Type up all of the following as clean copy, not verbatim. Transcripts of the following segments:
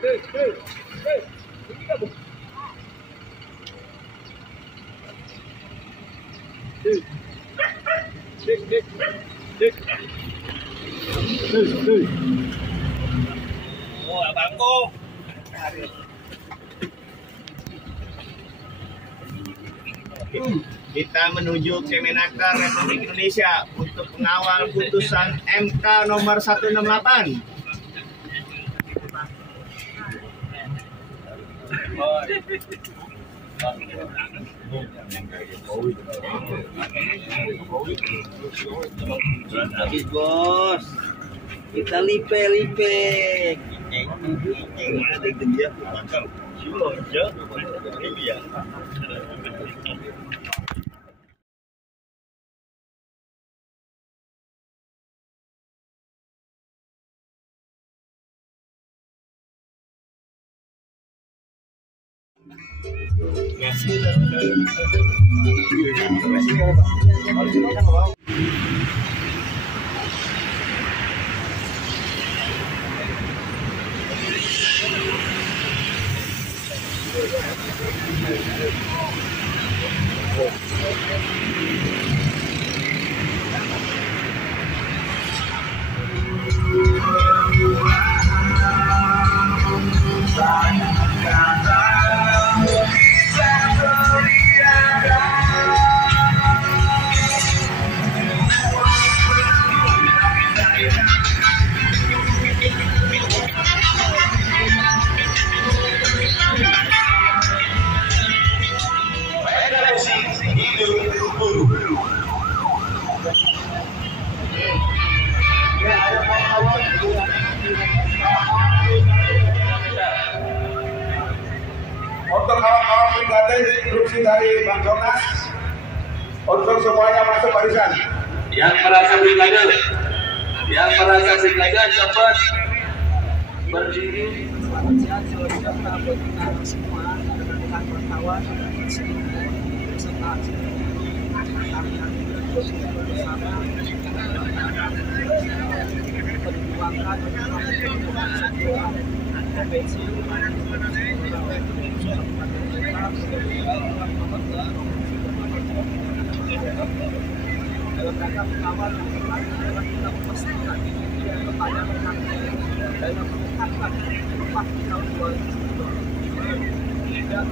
Oh, abangku. Kita menuju Kemenaker Republik Indonesia untuk mengawal putusan MK nomor 168. Habis bos, kita lipe-lipe. Untuk kawan-kawan brigade instruksi dari Bang Jonas untuk semuanya masuk barisan. Yang merasa brigade cepat berdiri. Dalam rangka mengawal dalam kita memastikan kepada rekan-rekan dalam menetapkan upah di tahun 2020 dan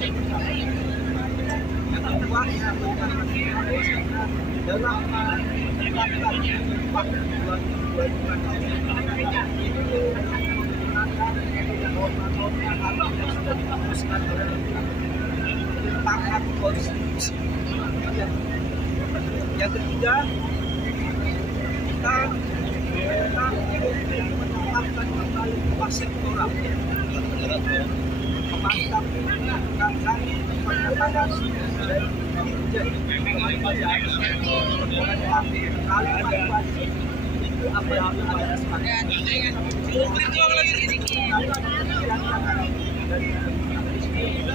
yang kedua saya berikan dalam menetapkan upah 2020 taat konstitusi. Yang ketiga, kita menetapkan kembali upah sektoral. Memantap kami penetapan dari dirjen pajak kali wajib itu apa yang ada sekarang.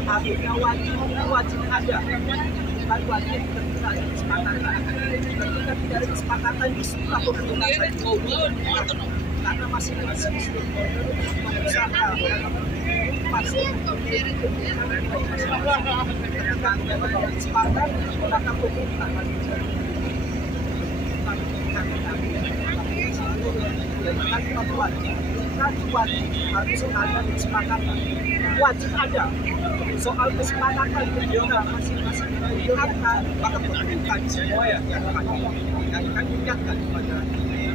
Akhirnya wajib ada, bukan wajib ketika ada kesepakatan. Ketika tidak ada kesepakatan justru lakukan karena masih ada sistem usaha pasti ketika ada kesepakatan maka pemerintah wajib harus ada kesepakatan. Wajib ada soal kesepakatan kita masing-masing diingatkan maka pemerintah semua yang akan diingatkan kepada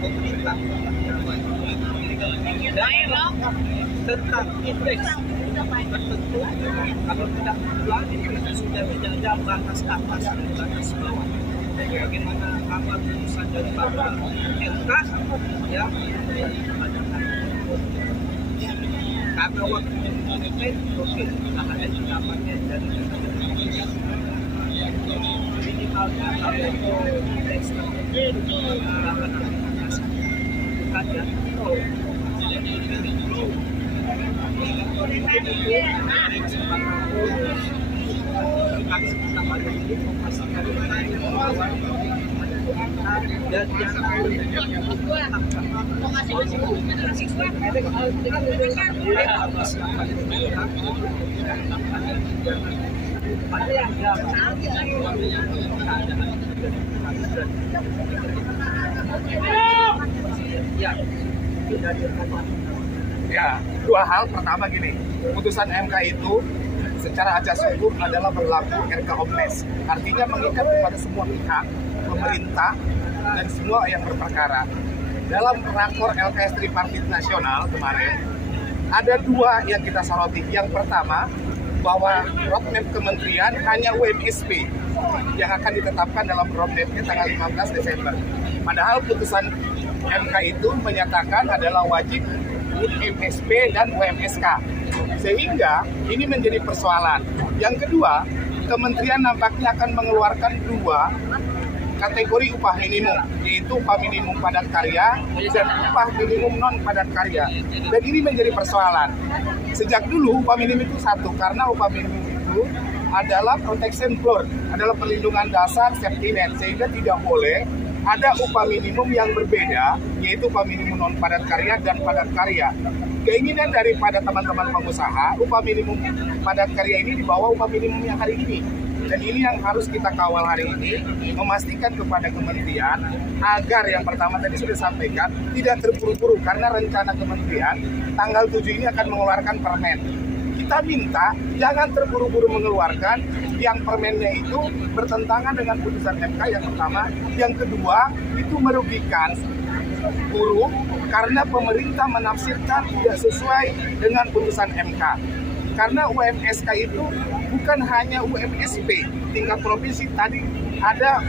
pemerintah tentang indeks tertentu kalau tidak bulan sudah tidak ada batas atas dan batas bawah. Bagaimana amal putusan dari para MK ya karena waktu oke, kita ada dapatnya dari minimalnya kalau indeks tertentu bukan ya kita pada ini memastikan dan Ya, dua hal. Pertama gini, putusan MK itu secara asas hukum adalah berlaku erga omnes, artinya mengikat kepada semua pihak, pemerintah, dan semua yang berperkara. Dalam rakor LKS Tripartit Nasional kemarin, ada dua yang kita soroti. Yang pertama, bahwa roadmap kementerian hanya UMSP yang akan ditetapkan dalam roadmapnya tanggal 15 Desember. Padahal putusan MK itu menyatakan adalah wajib UMSP dan UMSK. Sehingga ini menjadi persoalan. Yang kedua, kementerian nampaknya akan mengeluarkan dua kategori upah minimum, yaitu upah minimum padat karya dan upah minimum non padat karya. Dan ini menjadi persoalan. Sejak dulu upah minimum itu satu, karena upah minimum itu adalah protection floor, adalah perlindungan dasar safety net, sehingga tidak boleh ada upah minimum yang berbeda, yaitu upah minimum non padat karya dan padat karya. Keinginan daripada teman-teman pengusaha, upah minimum padat karya ini di bawah upah minimum yang hari ini. Dan ini yang harus kita kawal hari ini, memastikan kepada kementerian agar yang pertama tadi sudah sampaikan, tidak terburu-buru karena rencana kementerian tanggal 7 ini akan mengeluarkan permen. Kita minta jangan terburu-buru mengeluarkan yang permennya itu bertentangan dengan putusan MK yang pertama. Yang kedua, itu merugikan buruh karena pemerintah menafsirkan tidak sesuai dengan putusan MK. Karena UMSK itu bukan hanya UMSP tingkat provinsi, tadi ada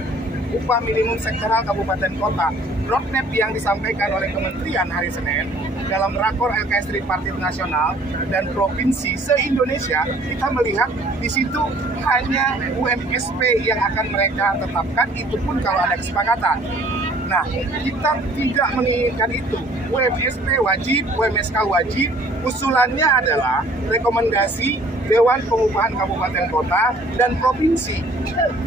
upah minimum sektoral kabupaten kota. Roadmap yang disampaikan oleh kementerian hari Senin dalam rakor LKS Tripartit Nasional dan provinsi se-Indonesia, kita melihat di situ hanya UMSP yang akan mereka tetapkan, itu pun kalau ada kesepakatan. Nah, kita tidak menginginkan itu. UMSP wajib, UMSK wajib. Usulannya adalah rekomendasi Dewan Pengupahan Kabupaten Kota dan Provinsi.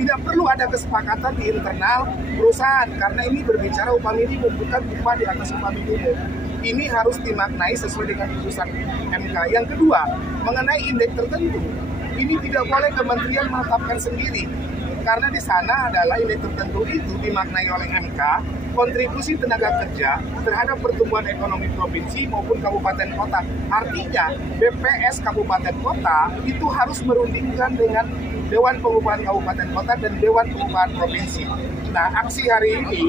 Tidak perlu ada kesepakatan di internal perusahaan, karena ini berbicara upah minimum, bukan upah di atas upah minimum. Ini harus dimaknai sesuai dengan putusan MK. Yang kedua, mengenai indeks tertentu, ini tidak boleh kementerian menetapkan sendiri. Karena di sana adalah indeks tertentu itu dimaknai oleh MK, kontribusi tenaga kerja terhadap pertumbuhan ekonomi provinsi maupun kabupaten kota. Artinya BPS kabupaten kota itu harus merundingkan dengan Dewan Pengupahan Kabupaten Kota dan Dewan Pengupahan Provinsi. Nah, aksi hari ini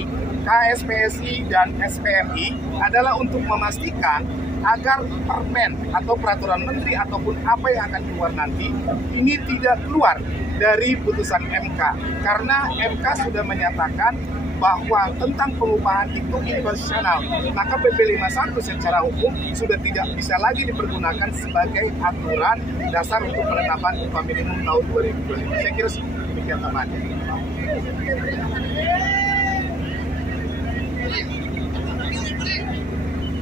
KSPSI dan SPMI adalah untuk memastikan agar permen atau peraturan menteri ataupun apa yang akan keluar nanti ini tidak keluar dari putusan MK, karena MK sudah menyatakan bahwa tentang pengupahan itu inkonstitusional, maka PP 51 secara hukum sudah tidak bisa lagi dipergunakan sebagai aturan dasar untuk penetapan upah minimum tahun 2025. Saya kira demikian temannya.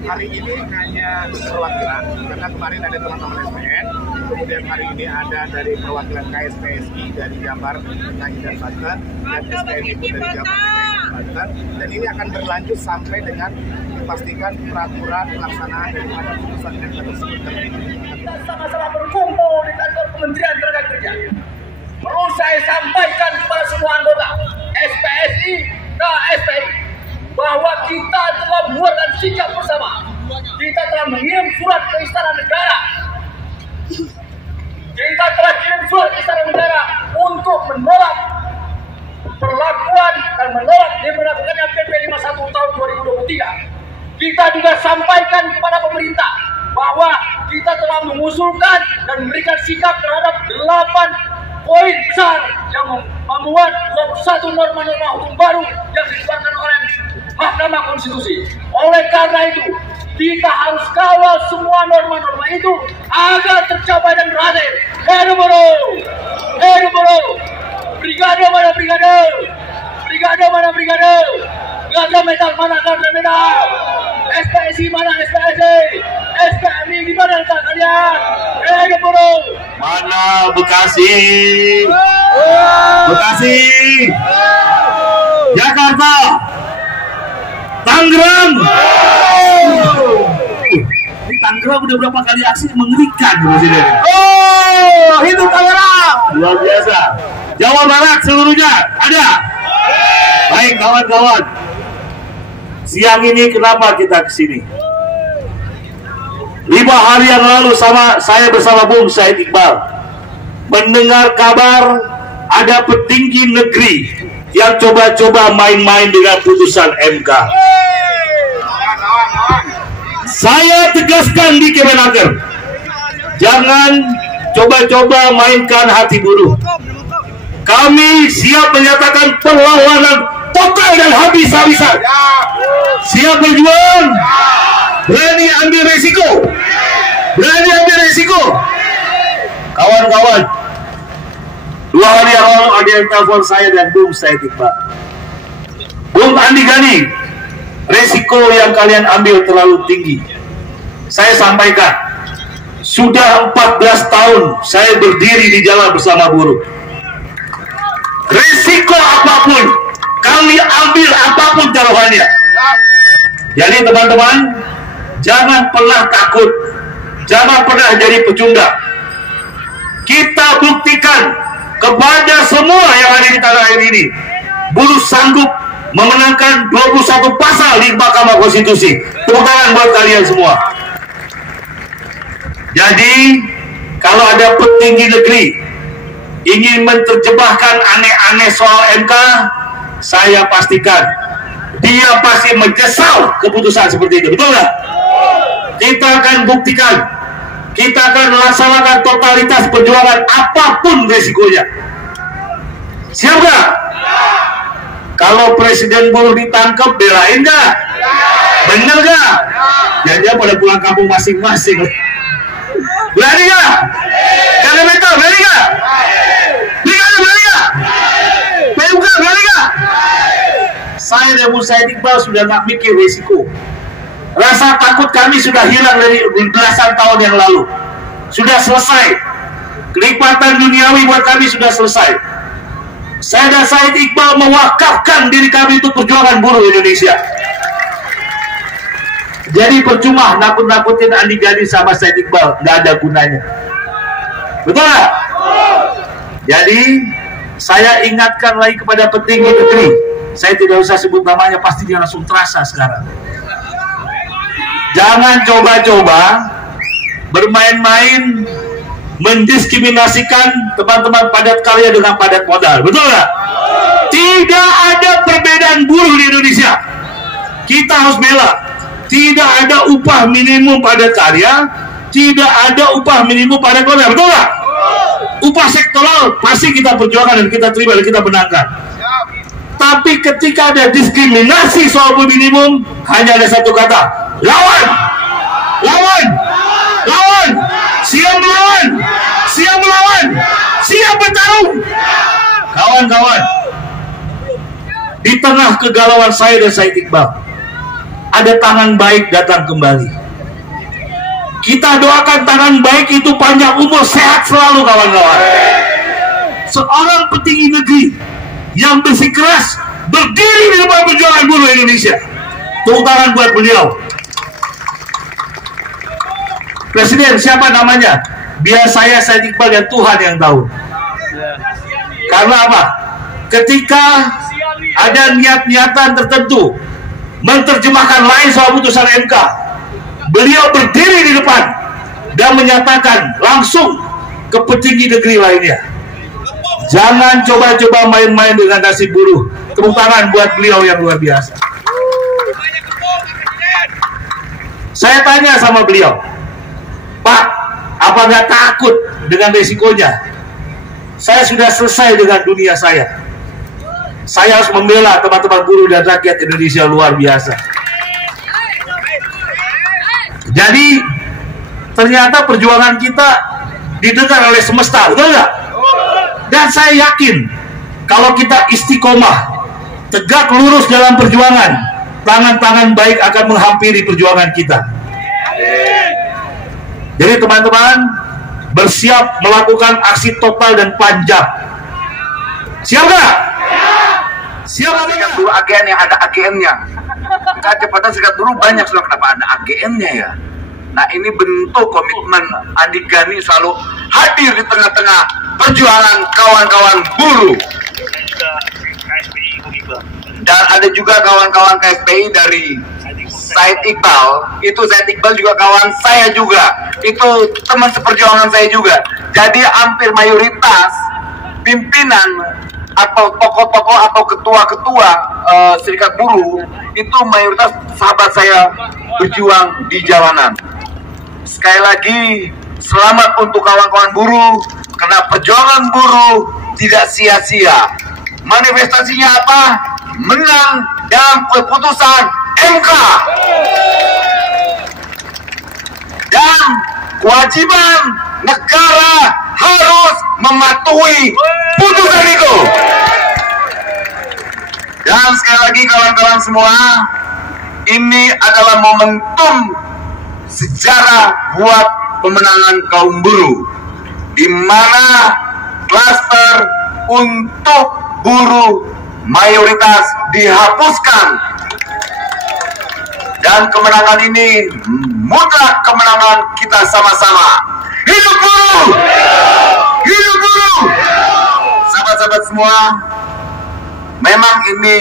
Hari ini hanya perwakilan, karena kemarin ada teman-teman SPN, kemudian hari ini ada dari perwakilan KSPSI dari Jabar, DKI dan Banten, dan SPMI dari Jabar, DKI dan Banten, dan ini akan berlanjut sampai dengan dipastikan peraturan pelaksanaan daripada putusan MK tersebut terbit. Sama-sama berkumpul di kantor Kementerian Tenaga Kerja. Perlu saya sampaikan kepada semua anggota SPSI, KSPI, bahwa kita telah membuatkan sikap bersama. Kita telah mengirim surat ke Istana Negara. Kita telah kirim surat ke Istana Negara untuk menolak perlakuan dan menolak diberlakukannya PP 51 tahun 2023. Kita juga sampaikan kepada pemerintah bahwa kita telah mengusulkan dan memberikan sikap terhadap 8 poin besar yang membuat 21 norma-norma hukum baru yang dikeluarkan oleh Mahkamah Konstitusi. Oleh karena itu, kita harus kawal semua norma-norma itu agar tercapai dan berhasil. Hidup buruh! Hidup buruh! Brigade mana brigade? Brigade mana brigade? Garda metal mana garda metal? SPSI mana SPSI? SPMI di mana letak kalian? Hidup buruh! Mana Bekasi? Bekasi! Jakarta! Tangerang. Ini Tangerang udah berapa kali aksi mengerikan, Presiden. Hidup Tangerang. Luar biasa. Jawa Barat seluruhnya ada. Baik kawan-kawan. Siang ini kenapa kita kesini? 5 hari yang lalu saya bersama Bung Said Iqbal mendengar kabar ada petinggi negeri yang coba-coba main-main dengan putusan MK. Saya tegaskan di Kemenaker, jangan coba-coba mainkan hati buruh. Kami siap menyatakan perlawanan total dan habis-habisan. Siap berjuang, berani ambil resiko, kawan-kawan. 2 hari yang lalu ada yang telepon saya dan Bung Said Iqbal. Bung Andi Gani, resiko yang kalian ambil terlalu tinggi. Saya sampaikan, sudah 14 tahun saya berdiri di jalan bersama buruh. Resiko apapun kami ambil, apapun taruhannya. Jadi teman-teman, jangan pernah takut, jangan pernah jadi pecundang. Kita buktikan kepada semua yang ada di tanah air ini, buruh sanggup memenangkan 21 pasal di Mahkamah Konstitusi. Tepuk tangan buat kalian semua. Jadi kalau ada petinggi negeri ingin menerjemahkan aneh-aneh soal MK, saya pastikan dia pasti menyesal keputusan seperti itu. Betul nggak? Kita akan buktikan, kita akan melaksanakan totalitas perjuangan apapun resikonya. Siap nggak? Kalau Presiden buruh ditangkap, belain nggak? Bener nggak? Jangan pada pulang kampung masing-masing. Berani nggak? Kalimantan berani nggak? Brigade berani nggak? PMK berani nggak? Saya dan Bung Said Iqbal sudah nggak mikir risiko. Rasa takut kami sudah hilang dari belasan tahun yang lalu. Sudah selesai. Kenikmatan duniawi buat kami sudah selesai. Saya dan Said Iqbal mewakafkan diri kami untuk perjuangan buruh Indonesia. Jadi percuma nakut-nakutin Andi Gani sama Said Iqbal, nggak ada gunanya. Betul nggak? Jadi saya ingatkan lagi kepada petinggi negeri. Saya tidak usah sebut namanya, pasti dia langsung terasa sekarang. Jangan coba-coba bermain-main mendiskriminasikan teman-teman padat karya dengan padat modal. Betul nggak? Tidak ada perbedaan buruh di Indonesia. Kita harus bela. Tidak ada upah minimum padat karya, tidak ada upah minimum padat modal. Betul nggak? Upah sektoral pasti kita perjuangkan dan kita terima dan kita benarkan. Tapi ketika ada diskriminasi soal upah minimum, hanya ada satu kata: lawan, lawan, lawan. Siap melawan, siap melawan, siap bertarung. Kawan-kawan, di tengah kegalauan saya dan Said Iqbal, ada tangan baik datang kembali. Kita doakan tangan baik itu panjang umur, sehat selalu, kawan-kawan. Seorang petinggi negeri yang bersikeras berdiri di depan perjuangan buruh Indonesia. Tepuk tangan buat beliau. Presiden siapa namanya? Biar saya Said Iqbal dan Tuhan yang tahu. Karena apa? Ketika ada niat-niatan tertentu menerjemahkan lain soal putusan MK, beliau berdiri di depan dan menyatakan langsung ke petinggi negeri lainnya, jangan coba-coba main-main dengan nasib buruh. Tepuk tangan buat beliau yang luar biasa. Saya tanya sama beliau, Pak, apa nggak takut dengan resikonya? Saya sudah selesai dengan dunia saya. Saya harus membela teman-teman buruh dan rakyat Indonesia luar biasa. Jadi ternyata perjuangan kita didengar oleh semesta, betul nggak? Dan saya yakin kalau kita istiqomah, tegak lurus dalam perjuangan, tangan-tangan baik akan menghampiri perjuangan kita. Jadi teman-teman bersiap melakukan aksi total dan panjang. Siap nggak? Siap nggak? Dua agen yang ada agennya. kecepatan serikat buruh banyak, soalnya kenapa ada AGM-nya ya? Nah, ini bentuk komitmen Andi Gani selalu hadir di tengah-tengah perjuangan kawan-kawan buruh. Dan ada juga kawan-kawan KSPI dari Said Iqbal. Itu Said Iqbal juga kawan saya juga. Itu teman seperjuangan saya juga. Jadi hampir mayoritas pimpinan atau tokoh-tokoh atau ketua-ketua serikat buruh itu mayoritas sahabat saya berjuang di jalanan. Sekali lagi, selamat untuk kawan-kawan buruh, karena perjuangan buruh tidak sia-sia. Manifestasinya apa? Menang dalam keputusan MK. Dan kewajiban negara harus mematuhi putusan itu. Dan sekali lagi kawan-kawan semua, ini adalah momentum sejarah buat pemenangan kaum buruh, di mana klaster untuk buruh mayoritas dihapuskan, dan kemenangan ini mutlak kemenangan kita sama-sama. Hidup buruh! Hidup buruh! Sahabat-sahabat semua, memang ini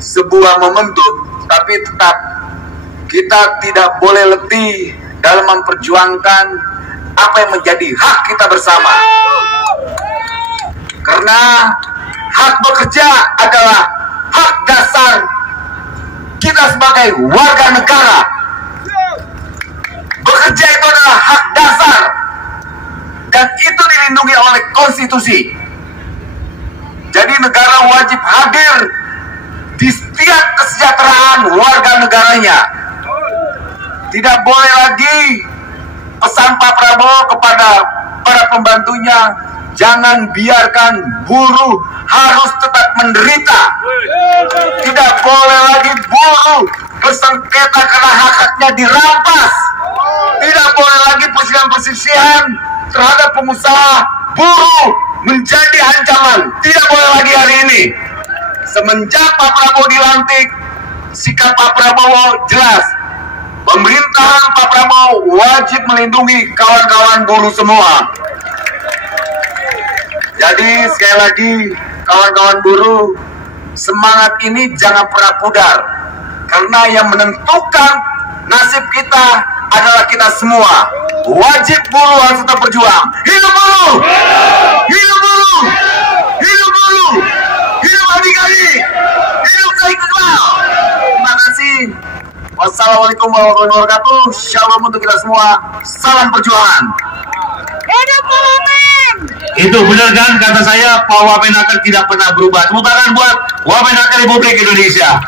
sebuah momentum, tapi tetap kita tidak boleh letih dalam memperjuangkan apa yang menjadi hak kita bersama. Karena hak bekerja adalah hak dasar kita sebagai warga negara. Bekerja itu adalah hak dasar, dan itu dilindungi oleh konstitusi. Jadi negara wajib hadir di setiap kesejahteraan warga negaranya. Tidak boleh lagi pesan Pak Prabowo kepada para pembantunya, jangan biarkan buruh harus tetap menderita. Tidak boleh lagi buruh bersengketa karena hak-haknya dirampas. Tidak boleh lagi perselisihan terhadap pengusaha buruh menjadi ancaman. Tidak boleh lagi hari ini. Semenjak Pak Prabowo dilantik, sikap Pak Prabowo jelas. Pemerintahan Pak Prabowo wajib melindungi kawan-kawan buruh semua. Jadi sekali lagi kawan-kawan buruh, semangat ini jangan pernah pudar. Karena yang menentukan nasib kita adalah kita semua. Wajib buruh harus tetap berjuang. Hidup buruh! Hidup buruh! Hidup buruh! Hidup Andi Gani! Hidup Said Iqbal! Terima kasih. Wassalamualaikum warahmatullahi wabarakatuh. Shalom untuk kita semua. Salam perjuangan. Hidup Wamen! Itu benar kan kata saya, Pak Wamenaker tidak pernah berubah. Tepuk tangan buat Wamenaker Republik Indonesia.